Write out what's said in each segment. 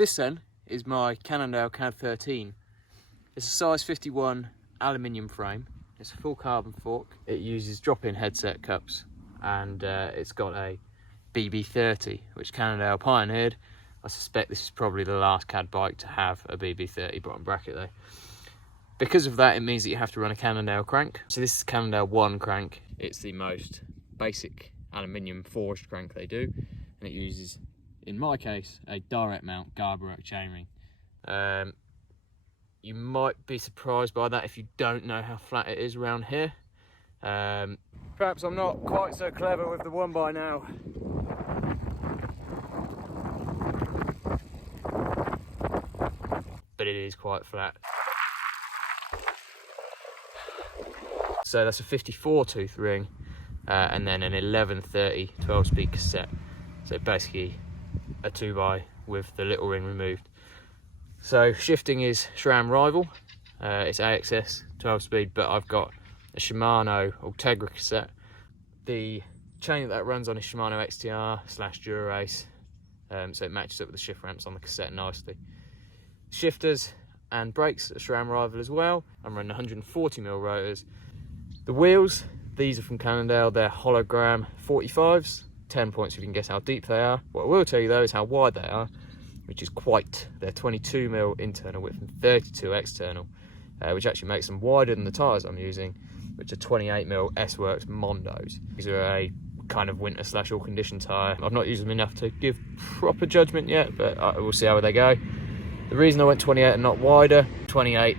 This then is my Cannondale CAAD13. It's a size 51 aluminium frame. It's a full carbon fork. It uses drop-in headset cups, and it's got a BB30, which Cannondale pioneered. I suspect this is probably the last CAD bike to have a BB30 bottom bracket though. Because of that, it means that you have to run a Cannondale crank. So this is Cannondale 1 crank. It's the most basic aluminium forged crank they do, and it uses, in my case, a direct mount Garber chainring. You might be surprised by that if you don't know how flat it is around here. Perhaps I'm not quite so clever with the one by now. But it is quite flat. So that's a 54 tooth ring, and then an 1130 12-speed cassette. So basically a 2x with the little ring removed. So shifting is SRAM rival. It's AXS 12-speed, but I've got a Shimano Ultegra cassette. The chain that runs on is Shimano XTR/Dura-Ace, so it matches up with the shift ramps on the cassette nicely. Shifters and brakes are SRAM rival as well. I'm running 140mm rotors. The wheels, these are from Cannondale. They're hologram 45s. 10 points if you can guess how deep they are. What I will tell you though is how wide they are, which is quite. They're 22mm internal width and 32 external, which actually makes them wider than the tyres I'm using, which are 28mm S-Works Mondos. These are a kind of winter/all condition tyre. I've not used them enough to give proper judgment yet, but we'll see how they go. The reason I went 28 and not wider, 28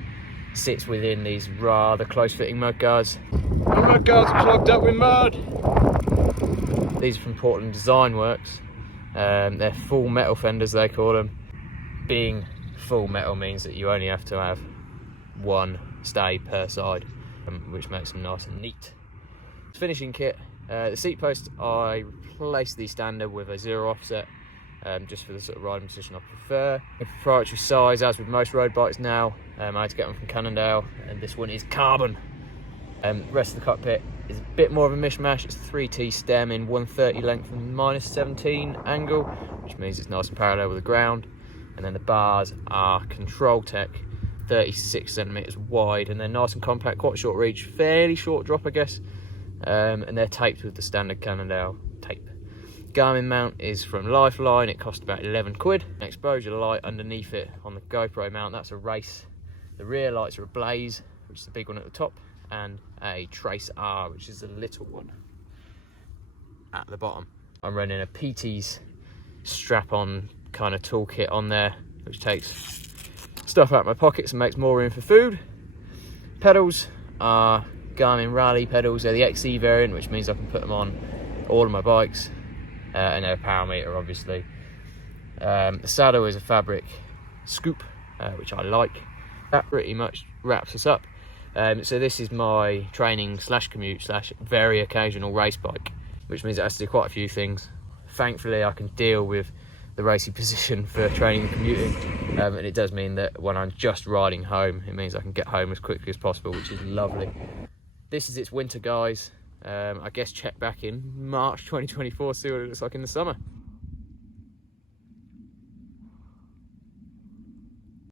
sits within these rather close-fitting mudguards. My mudguards are clogged up with mud. These are from Portland Design Works. They're full metal fenders, they call them. Being full metal means that you only have to have one stay per side, which makes them nice and neat. Finishing kit, the seat post, I replaced the standard with a 0 offset, just for the sort of riding position I prefer. A proprietary size, as with most road bikes now. I had to get them from Cannondale, and this one is carbon. The rest of the cockpit is a bit more of a mishmash. It's 3T stem in 130 length and -17 angle, which means it's nice and parallel with the ground. And then the bars are Control Tech, 36cm wide, and they're nice and compact, quite short reach, fairly short drop, I guess. And they're taped with the standard Cannondale tape. Garmin mount is from Lifeline. It cost about 11 quid. An exposure light underneath it on the GoPro mount, that's a Race. The rear lights are a Blaze, which is the big one at the top, and a Trace R, which is the little one at the bottom. I'm running a PT's strap-on kind of toolkit on there, which takes stuff out of my pockets and makes more room for food. Pedals are Garmin Rally pedals. They're the XE variant, which means I can put them on all of my bikes, and they're a power meter, obviously. The saddle is a fabric scoop, which I like. That pretty much wraps us up. So this is my training/commute/very occasional race bike, which means it has to do quite a few things. Thankfully, I can deal with the racy position for training and commuting, and it does mean that when I'm just riding home, it means I can get home as quickly as possible, which is lovely. This is its winter, guys. I guess check back in March 2024, see what it looks like in the summer.